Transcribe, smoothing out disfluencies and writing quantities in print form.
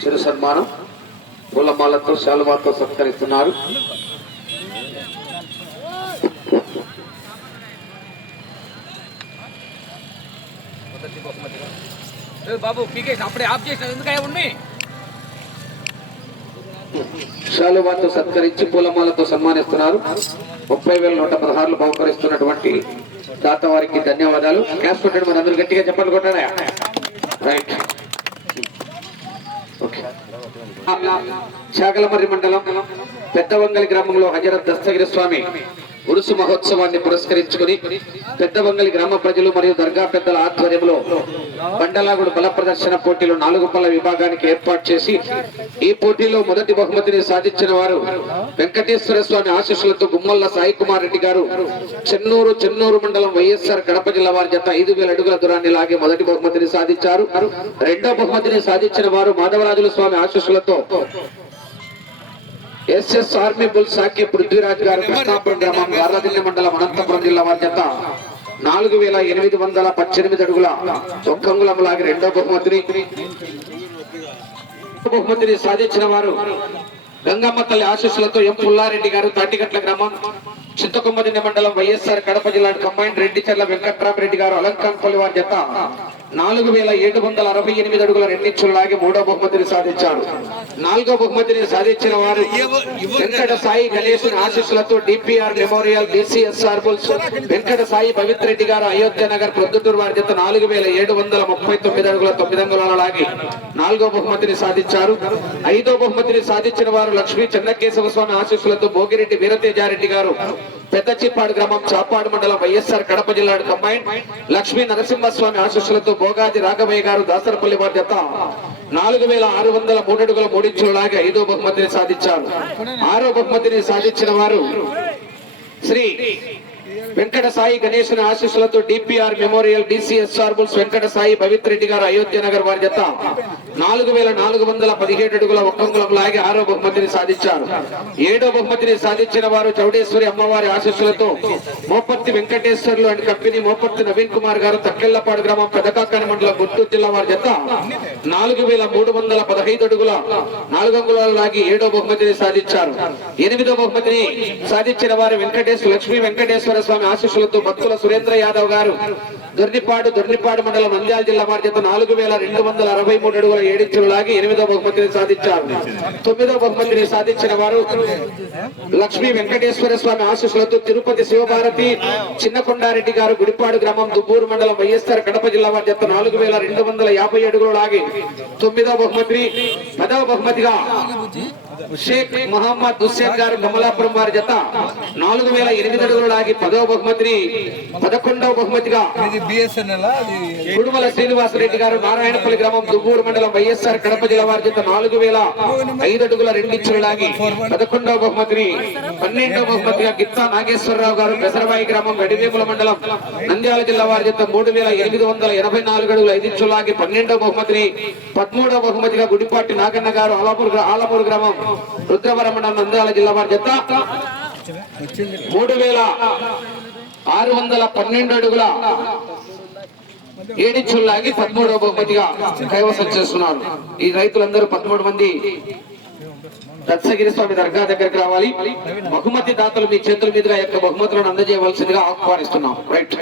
చిరు సన్మానం పూలమాలతో శాలువాతో సత్కరిస్తున్నారు. శాలువాతో సత్కరించి పూలమాలతో సన్మానిస్తున్నారు. 30,116 బహుకరిస్తున్నటువంటి దాత వారికి ధన్యవాదాలు. క్లాస్ కొట్టండి, మరి అందరూ గట్టిగా చెప్పండి, కొట్టారా? రైట్. చాగలమర్రి మండలం పెద్దవంగలి గ్రామంలో హజరత్ దస్తగిరి స్వామి ఉరుసు మహోత్సవాన్ని పురస్కరించుకుని పెద్దవంగలి గ్రామ ప్రజలు మరియు దర్గా పెద్దల ఆధ్వర్యంలో బండలాగుడు బల ప్రదర్శన పోటీలు 4 పల్ల విభాగానికి ఏర్పాటు చేసి ఈ పోటీలో మొదటి బహుమతిని సాధించిన వారు వెంకటేశ్వర స్వామి ఆశీస్సులతో గుమ్మల్ల సాయి కుమార్ రెడ్డి గారు చెన్నూరు మండలం వైఎస్ఆర్ కడప జిల్లా వారి జత 5,000 అడుగుల దూరాన్ని లాగి మొదటి బహుమతిని సాధించారు. రెండో బహుమతిని సాధించిన వారు మాధవరాజుల స్వామి ఆశీస్సులతో ఎస్ఎస్ ఆర్మీ బుల్ సాకి పృథ్వీరాజ్ గారు కృష్ణాపురం గ్రామం గార్లదిన్నె మండలం అనంతపురం జిల్లా వారి జత 4,818 అడుగుల ఒక్కంగుళం లాగి రెండో బహుమతిని సాధించిన వారు గంగమ్మ తల్లి ఆశీస్సులతో ఎం పుల్లారెడ్డి గారు తాటిగట్ల గ్రామం చింతకొమ్మదిన్నె మండలం వైఎస్ఆర్ కడప జిల్లా కంబైండ్ రెడ్డిచర్ల వెంకట్రామరెడ్డి గారు అలంకాన్పల్లి వారి జత 4,768 అడుగుల 2 ఇంచులు లాగి మూడో బహుమతిని సాధించారు. 4వ బహుమతిని సాధించిన వారు వెంకట సాయి గణేశ్ ఆశీస్సులతో DPR memorial BCSR bulls Venkata Sai Pavithra Reddy garu Ayodhya Nagar Proddatur వారి జత 4,739 అడుగుల 9 అంగుళాల లాగి 4వ బహుమతిని సాధించారు. 5వ బహుమతిని సాధించిన వారు లక్ష్మీ చెన్నకేశవ స్వామి ఆశీస్సులతో భోగిరెడ్డి వీరతేజారెడ్డి గారు పెద్దచిప్పాడు గ్రామం చాపాడు మండలం వైఎస్ఆర్ కడప జిల్లా కంబైండ్ లక్ష్మీ నరసింహస్వామి ఆశీస్సులతో భోగాది రాఘవయ్య గారు దాసరపల్లి వారి జత 4,603 అడుగుల 3 ఇంచులు లాగి 5వ బహుమతిని సాధించారు. 6వ బహుమతిని సాధించిన వారు శ్రీ వెంకట సాయి గణేశ్ ఆశీస్సులతో DPR memorial BCSR bulls Venkata Sai Pavithra Reddy garu Ayodhya Nagar వారి జత 4,417 అడుగుల 1 అంగుళం లాగి 6వ బహుమతిని సాధించారు. 7వ బహుమతిని సాధించిన వారు చౌడేశ్వరి అమ్మవారి ఆశీస్సులతో మోపర్తి వెంకటేశ్వర్లు అండ్ కంపెనీ మోపర్తి నవీన్ కుమార్ గారు తక్కెళ్లపాడు గ్రామం పెదకాకాని మండలం గుంటూరు జిల్లా వారి జత 4,315 అడుగుల 4 అంగుళాల లాగి 7వ బహుమతిని సాధించారు. 8వ బహుమతిని సాధించిన వారు లక్ష్మీ వెంకటేశ్వర స్వామి ఆశీస్సులతో భక్తుల సురేంద్ర యాదవ్ గారు దొర్నిపాడు మండలం నంద్యాల జిల్లా వారి జత 4,263 అడుగుల 7 ఇంచులు లాగి 8వ బహుమతిని సాధించారు. 9వ బహుమతిని సాధించిన వారు లక్ష్మీ వెంకటేశ్వర స్వామి ఆశీస్సులతో తిరుపతి శివభారతి చిన్నకొండారెడ్డి గారు గుడిపాడు గ్రామం దుబ్బూరు మండలం వైఎస్ఆర్ కడప జిల్లా వారి జత 4,250 అడుగులు లాగి 9వ బహుమతిని 10వ బహుమతిగా షేక్ మహమ్మద్ హుస్సేన్ గారు కమలాపురం వారి జత 4,008 అడుగులు లాగి 10వ బహుమతిని 11వ బహుమతిగా కుడుమల శ్రీనివాసరెడ్డి గారు నారాయణపల్లి గ్రామం దుబ్బూరు మండలం వైఎస్ఆర్ కడప జిల్లా వారి జత 4,005 అడుగుల 2 ఇంచులు లాగి 11వ బహుమతిని 12వ బహుమతిగా గిత్తా నాగేశ్వరరావు గారు పెసరబాయి గ్రామం గడివేముల మండలం నంద్యాల జిల్లా వారి జత 3,884 అడుగుల 5 ఇంచులు లాగి 12వ బహుమతిని 13వ బహుమతిగా గుడిపాటి నాగన్న గారు ఆలమూరు గ్రామం రుద్రవరం మండలం నంద్యాల జిల్లా వారి జత 3,612 అడుగుల 7 ఇంచులు లాగి 13వ బహుమతిగా కైవసం చేస్తున్నారు. ఈ రైతులందరూ 13 మంది దత్సగిరి స్వామి దర్గా దగ్గరికి రావాలి. బహుమతి దాతలు మీ చేతుల మీదుగా యొక్క బహుమతులను అందజేయవలసిందిగా ఆహ్వానిస్తున్నాం. రైట్.